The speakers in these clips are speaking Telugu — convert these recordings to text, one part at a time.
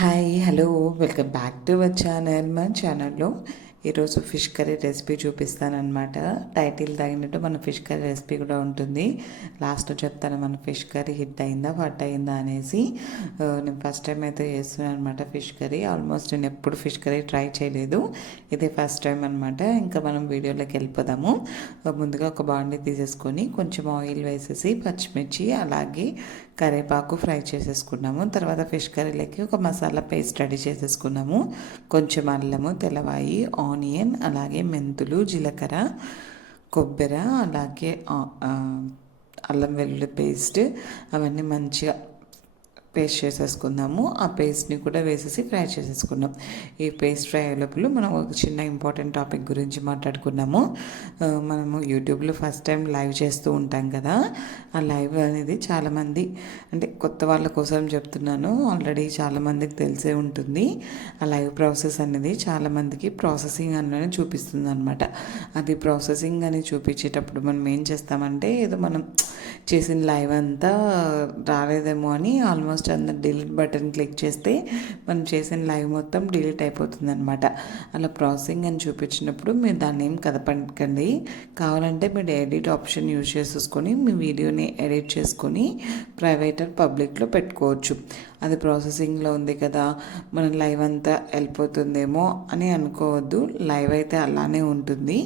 Hi hello welcome back to our channel. మన ఛానల్లో ఈరోజు ఫిష్ కర్రీ రెసిపీ చూపిస్తానమాట. టైటిల్ తగినట్టు మన ఫిష్ కర్రీ రెసిపీ కూడా ఉంటుంది. లాస్ట్లో చెప్తాను మన ఫిష్ కర్రీ హిట్ అయిందా ఫట్ అయిందా అనేసి. నేను ఫస్ట్ టైం అయితే చేస్తున్నాను అనమాట ఫిష్ కర్రీ. ఆల్మోస్ట్ నేను ఎప్పుడు ఫిష్ కర్రీ ట్రై చేయలేదు, ఇదే ఫస్ట్ టైం అనమాట. ఇంకా మనం వీడియోలోకి వెళ్ళిపోదాము. ముందుగా ఒక బాండీ తీసేసుకొని కొంచెం ఆయిల్ వేసేసి పచ్చిమిర్చి అలాగే కరివేపాకు ఫ్రై చేసేసుకున్నాము. తర్వాత ఫిష్ కర్రీలోకి ఒక మసాలా పేస్ట్ రెడీ చేసేసుకున్నాము. కొంచెం అల్లము, తెల్లవాయి, ఆనియన్, అలాగే మెంతులు, జీలకర్ర, కొబ్బరి, అలాగే అల్లం వెల్లుల్లి పేస్ట్ అవన్నీ మంచిగా పేస్ట్ చేసేసుకుందాము. ఆ పేస్ట్ని కూడా వేసేసి ఫ్రై చేసేసుకున్నాం. ఈ పేస్ట్ ఫ్రై అయ్యేలోపల మనం ఒక చిన్న ఇంపార్టెంట్ టాపిక్ గురించి మాట్లాడుకున్నాము. మనము యూట్యూబ్లో ఫస్ట్ టైం లైవ్ చేస్తూ ఉంటాం కదా, ఆ లైవ్ అనేది చాలామంది అంటే కొత్త వాళ్ళ కోసం చెప్తున్నాను, ఆల్రెడీ చాలామందికి తెలిసే ఉంటుంది. ఆ లైవ్ ప్రాసెస్ అనేది చాలామందికి ప్రాసెసింగ్ అనేది చూపిస్తుంది అనమాట. అది ప్రాసెసింగ్ అని చూపించేటప్పుడు మనం ఏం చేస్తామంటే ఏదో మనం చేసిన లైవ్ అంతా రాలేదేమో అని ఆల్మోస్ట్ అందరు డిలీట్ బటన్ క్లిక్ చేస్తే మనం చేసిన లైవ్ మొత్తం డిలీట్ అయిపోతుంది అనమాట. అలా ప్రాసెసింగ్ అని చూపించినప్పుడు మీరు దాన్ని ఏం కదపకండి. కావాలంటే మీరు ఎడిట్ ఆప్షన్ యూజ్ చేసేసుకొని మీ వీడియోని ఎడిట్ చేసుకొని ప్రైవేట్ పబ్లిక్లో పెట్టుకోవచ్చు. అది ప్రాసెసింగ్లో ఉంది కదా, మన లైవ్ అంతా వెళ్ళిపోతుందేమో అని అనుకోవద్దు. లైవ్ అయితే అలానే ఉంటుంది.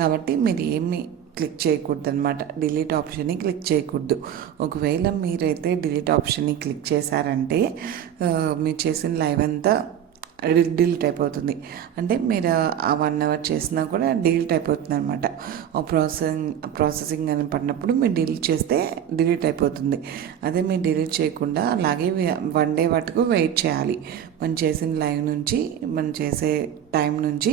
కాబట్టి మీరు ఏమి క్లిక్ చేయకూడదు అనమాట, డిలీట్ ఆప్షన్ని క్లిక్ చేయకూడదు. ఒకవేళ మీరైతే డిలీట్ ఆప్షన్ని క్లిక్ చేశారంటే మీరు చేసిన లైవ్ అంతా డిలీట్ అయిపోతుంది. అంటే మీరు ఆ 1 అవర్ చేసినా కూడా డిలీట్ అయిపోతుంది అనమాట. ప్రాసెసింగ్ అని పడినప్పుడు మీరు డిలీట్ చేస్తే డిలీట్ అయిపోతుంది. అదే మీరు డిలీట్ చేయకుండా అలాగే 1 డే వరకు వెయిట్ చేయాలి. మనం చేసిన లైవ్ నుంచి మనం చేసే టైం నుంచి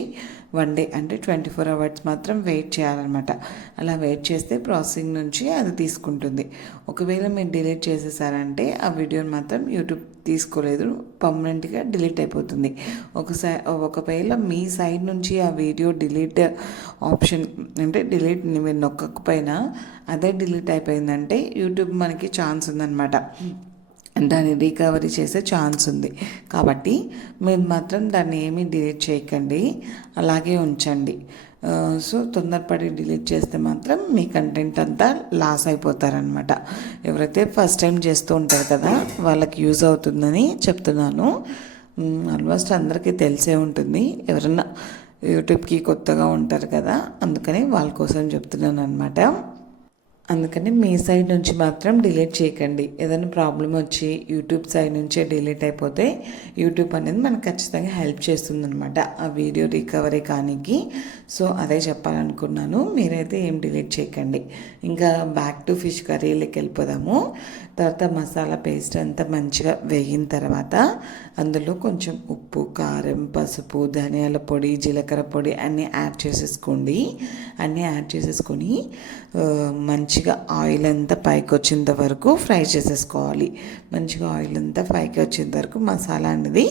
1 డే అంటే 24 అవర్స్ మాత్రం వెయిట్ చేయాలన్నమాట. అలా వెయిట్ చేస్తే ప్రాసెసింగ్ నుంచి అది తీసుకుంటుంది. ఒకవేళ మీరు డిలీట్ చేసేసారంటే ఆ వీడియోని మాత్రం యూట్యూబ్ తీసుకోలేదు, పర్మనెంట్గా డిలీట్ అయిపోతుంది. ఒకవేళ మీ సైడ్ నుంచి ఆ వీడియో డిలీట్ ఆప్షన్ అంటే డిలీట్ మీరు నొక్కకపోయినా అదే డిలీట్ అయిపోయిందంటే యూట్యూబ్ మనకి ఛాన్స్ ఉందన్నమాట, దాన్ని రికవరీ చేసే ఛాన్స్ ఉంది. కాబట్టి మీరు మాత్రం దాన్ని ఏమీ డిలీట్ చేయకండి, అలాగే ఉంచండి. సో తొందరపడి డిలీట్ చేస్తే మాత్రం మీ కంటెంట్ అంతా లాస్ అయిపోతారనమాట. ఎవరైతే ఫస్ట్ టైం చేస్తూ ఉంటారు కదా వాళ్ళకి యూజ్ అవుతుందని చెప్తున్నాను. ఆల్మోస్ట్ అందరికీ తెలిసే ఉంటుంది, ఎవరన్నా యూట్యూబ్కి కొత్తగా ఉంటారు కదా, అందుకని వాళ్ళ కోసం చెప్తున్నాను అనమాట. అందుకని మీ సైడ్ నుంచి మాత్రం డిలీట్ చేయకండి. ఏదైనా ప్రాబ్లం వచ్చి యూట్యూబ్ సైడ్ నుంచే డిలీట్ అయిపోతే యూట్యూబ్ అనేది మనకు ఖచ్చితంగా హెల్ప్ చేస్తుందన్నమాట ఆ వీడియో రికవరీ కానికి. సో అదే చెప్పాలనుకున్నాను. మీరైతే ఏం డిలీట్ చేయకండి. ఇంకా బ్యాక్ టు ఫిష్ కర్రీలోకి వెళ్ళిపోదాము. తర్వాత మసాలా పేస్ట్ అంతా మంచిగా వేగిన తర్వాత అందులో కొంచెం ఉప్పు, కారం, పసుపు, ధనియాల పొడి, జీలకర్ర పొడి అన్నీ యాడ్ చేసేసుకోండి. అన్నీ యాడ్ చేసేసుకొని మంచిగా ఆయిల్ అంతా పైకి వచ్చేంత వరకు ఫ్రై చేసేసుకోవాలి. మంచిగా ఆయిల్ అంతా పైకి వచ్చేంత వరకు మసాలా అనేది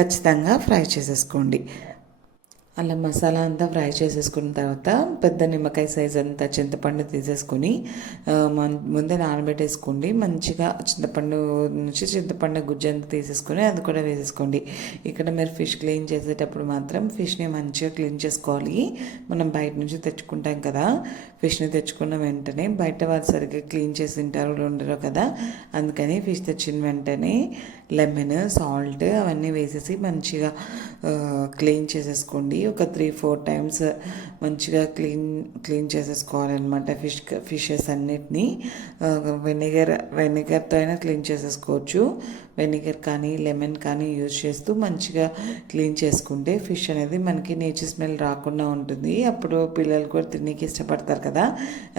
ఖచ్చితంగా ఫ్రై చేసేసుకోండి. అలా మసాలా అంతా ఫ్రై చేసేసుకున్న తర్వాత పెద్ద నిమ్మకాయ సైజ్ అంతా చింతపండు తీసేసుకొని ముందే నానబెట్టేసుకోండి. మంచిగా చింతపండు గుజ్జు అంతా తీసేసుకొని అది కూడా వేసేసుకోండి. ఇక్కడ మీరు ఫిష్ క్లీన్ చేసేటప్పుడు మాత్రం ఫిష్ని మంచిగా క్లీన్ చేసుకోవాలి. మనం బయట నుంచి తెచ్చుకుంటాం కదా, ఫిష్ని తెచ్చుకున్న వెంటనే బయట వాళ్ళు సరిగ్గా క్లీన్ చేసి తింటారో ఉండరో కదా, అందుకని ఫిష్ తెచ్చిన వెంటనే లెమన్, సాల్ట్ అవన్నీ వేసేసి మంచిగా క్లీన్ చేసేసుకోండి. ఒక 3-4 టైమ్స్ మంచిగా క్లీన్ చేసేసుకోవాలన్నమాట ఫిషెస్ అన్నిటినీ. వెనిగర్తో అయినా క్లీన్ చేసేసుకోవచ్చు. వెనిగర్ కానీ లెమన్ కానీ యూజ్ చేస్తూ మంచిగా క్లీన్ చేసుకుంటే ఫిష్ అనేది మనకి నేచర్ స్మెల్ రాకుండా ఉంటుంది. అప్పుడు పిల్లలు కూడా తినడానికి ఇష్టపడతారు కదా.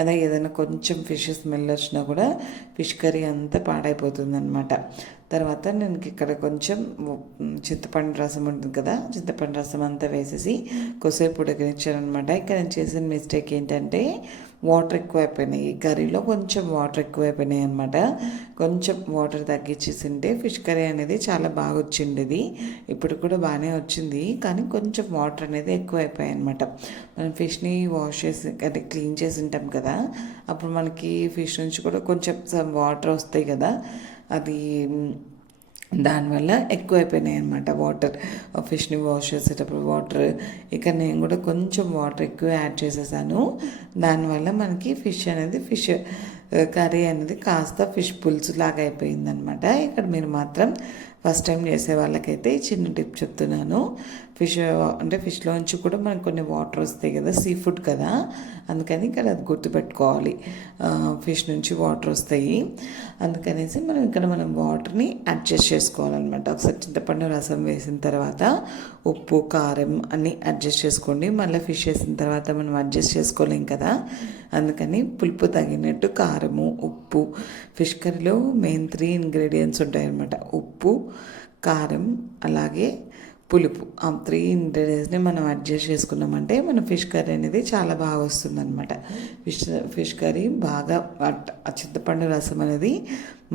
అదే ఏదైనా కొంచెం ఫిష్ స్మెల్ వచ్చినా కూడా ఫిష్ కర్రీ అంతా పాడైపోతుంది అనమాట. తర్వాత నేను ఇక్కడ కొంచెం చింతపండు రసం ఉంటుంది కదా, చింతపండు రసం అంతా వేసేసి కొద్దిసేపు ఉడకనిచ్చానమాట. ఇక్కడ నేను చేసిన మిస్టేక్ ఏంటంటే వాటర్ ఎక్కువైపోయినాయి, కర్రీలో కొంచెం వాటర్ ఎక్కువైపోయినాయి అనమాట. కొంచెం వాటర్ తగ్గించేసింటే ఫిష్ కర్రీ అనేది చాలా బాగా వచ్చిండేది. ఇప్పుడు కూడా బాగానే వచ్చింది, కానీ కొంచెం వాటర్ అనేది ఎక్కువైపోయాయి అనమాట. మనం ఫిష్ని వాష్ చేసి అంటే క్లీన్ చేసి ఉంటాం కదా, అప్పుడు మనకి ఫిష్ నుంచి కూడా కొంచెం వాటర్ వస్తాయి కదా, అది దానివల్ల ఎక్కువైపోయినాయి అనమాట వాటర్. ఫిష్ని వాష్ చేసేటప్పుడు వాటర్, ఇక నేను కూడా కొంచెం వాటర్ ఎక్కువ యాడ్ చేసేసాను. దానివల్ల మనకి ఫిష్ కర్రీ అనేది కాస్త ఫిష్ పులుసు లాగా అయిపోయిందనమాట. ఇక్కడ మీరు మాత్రం ఫస్ట్ టైం చేసే వాళ్ళకైతే చిన్న టిప్ చెప్తున్నాను. ఫిష్లోంచి కూడా మనకు కొన్ని వాటర్ వస్తాయి కదా, సీ ఫుడ్ కదా, అందుకని ఇక్కడ అది గుర్తుపెట్టుకోవాలి. ఫిష్ నుంచి వాటర్ వస్తాయి, అందుకనేసి మనం వాటర్ని అడ్జస్ట్ చేసుకోవాలన్నమాట. ఒకసారి చింతపండు రసం వేసిన తర్వాత ఉప్పు కారం అన్నీ అడ్జస్ట్ చేసుకోండి. మళ్ళీ ఫిష్ వేసిన తర్వాత మనం అడ్జస్ట్ చేసుకోలేం కదా, అందుకని పులుపు తగినట్టు కారము ఉప్పు. ఫిష్ కర్రీలో మెయిన్ 3 ఇంగ్రీడియంట్స్ ఉంటాయన్నమాట: ఉప్పు, కారం, అలాగే పులుపు. ఆ 3 ఇంగ్రీడియంట్స్ని మనం అడ్జస్ట్ చేసుకున్నామంటే మన ఫిష్ కర్రీ అనేది చాలా బాగా వస్తుందన్నమాట. ఫిష్ కర్రీ బాగా ఆ చింతపండు రసం అనేది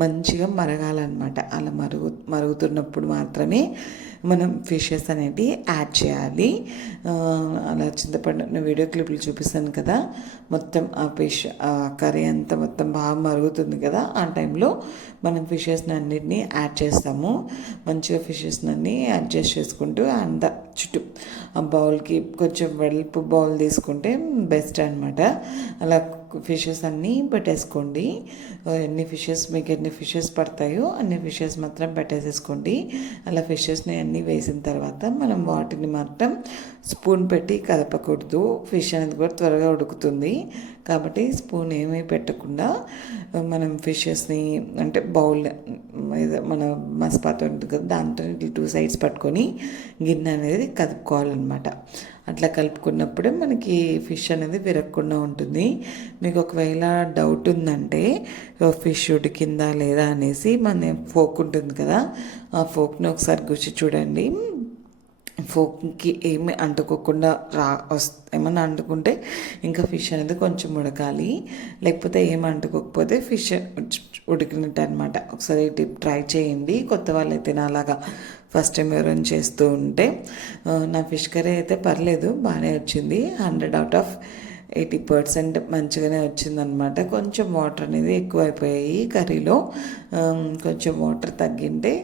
మంచిగా మరగాలన్నమాట. అలా మరుగుతున్నప్పుడు మాత్రమే మనం ఫిషెస్ అనేటివి యాడ్ చేయాలి. అలా చింతపండు వీడియో క్లిప్లు చూపిస్తాను కదా, మొత్తం ఆ కర్రీ అంతా మొత్తం బాగా మరుగుతుంది కదా, ఆ టైంలో మనం ఫిషెస్ని అన్నిటినీ యాడ్ చేస్తాము. మంచిగా ఫిషెస్ని అన్నీ అడ్జస్ట్ చేసుకుంటూ అంత చుట్టూ ఆ బౌల్కి కొంచెం వెడల్పు బౌల్ తీసుకుంటే బెస్ట్ అనమాట. అలా ఫిషెస్ అన్నీ పెట్టేసుకోండి. మీకు ఎన్ని ఫిషెస్ పడతాయో అన్ని ఫిషెస్ మాత్రం పెట్టేసేసుకోండి. అలా ఫిషెస్ని అన్నీ వేసిన తర్వాత మనం వాటిని మాత్రం స్పూన్ పెట్టి కదపకూడదు. ఫిష్ అనేది కూడా త్వరగా ఉడుకుతుంది కాబట్టి స్పూన్ ఏమీ పెట్టకుండా మనం ఫిషెస్ని బౌల్ మన మస్పాత ఉంటుంది కదా, దాంతో 2 సైడ్స్ పట్టుకొని గిన్నె అనేది కదుపుకోవాలన్నమాట. అట్లా కలుపుకున్నప్పుడే మనకి ఫిష్ అనేది విరగకుండా ఉంటుంది. మీకు ఒకవేళ డౌట్ ఉందంటే ఫిష్ ఉడికిందా లేదా అనేసి మన ఫోక్ ఉంటుంది కదా, ఆ ఫోక్ని ఒకసారి గుచ్చి చూడండి. ఫోక్కి ఏమి అంటుకోకుండా ఏమన్నా అంటుకుంటే ఇంకా ఫిష్ అనేది కొంచెం ఉడకాలి, లేకపోతే ఏమి అంటుకోకపోతే ఫిష్ ఉడికినట్టు అనమాట. ఒకసారి టిప్ ట్రై చేయండి కొత్త వాళ్ళైతే. నా అలాగా ఫస్ట్ టైం ఎవరైనా చేస్తూ ఉంటే. నా ఫిష్ కర్రీ అయితే పర్లేదు, బాగానే వచ్చింది. 100/80% మంచిగానే వచ్చిందనమాట. కొంచెం వాటర్ అనేది ఎక్కువైపోయాయి కర్రీలో, కొంచెం వాటర్ తగ్గింటే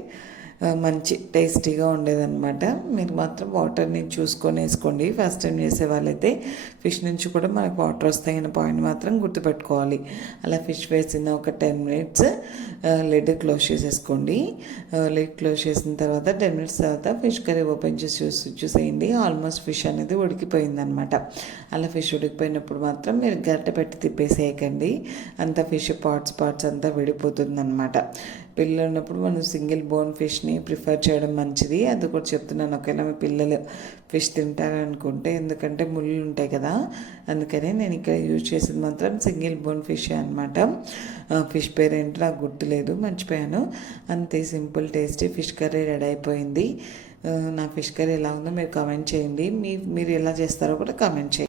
మంచి టేస్టీగా ఉండేదన్నమాట. మీరు మాత్రం వాటర్ని చూసుకొని వేసుకోండి. ఫస్ట్ టైం చేసే వాళ్ళైతే ఫిష్ నుంచి కూడా మనకు వాటర్ వస్తాయన్న పాయింట్ మాత్రం గుర్తుపెట్టుకోవాలి. అలా ఫిష్ వేసిన ఒక 10 minutes లిడ్ క్లోజ్ చేసేసుకోండి. లిడ్ క్లోజ్ చేసిన తర్వాత 10 minutes తర్వాత ఫిష్ కర్రీ ఓపెన్ చేసి చూసేయండి. ఆల్మోస్ట్ ఫిష్ అనేది ఉడికిపోయిందనమాట. అలా ఫిష్ ఉడికిపోయినప్పుడు మాత్రం మీరు గరిటె పెట్టి తిప్పేసేయకండి, అంత ఫిష్ పార్ట్స్ అంతా విడిపోతుందన్నమాట. పిల్లలు ఉన్నప్పుడు మనం సింగిల్ బోన్ ఫిష్ని ప్రిఫర్ చేయడం మంచిది. అది కూడా చెప్తున్నాను. ఒకవేళ మీ పిల్లలు ఫిష్ తింటారనుకుంటే, ఎందుకంటే ముళ్ళు ఉంటాయి కదా, అందుకనే నేను ఇక్కడ యూజ్ చేసేది మాత్రం సింగిల్ బోన్ ఫిష్ అనమాట. ఫిష్ పేరు ఏంటో నాకు గుర్తులేదు, మర్చిపోయాను. అంతే, simple tasty fish curry ready అయిపోయింది. నా ఫిష్ కర్రీ ఎలా ఉందో మీరు కామెంట్ చేయండి. మీరు ఎలా చేస్తారో కూడా కామెంట్ చేయండి.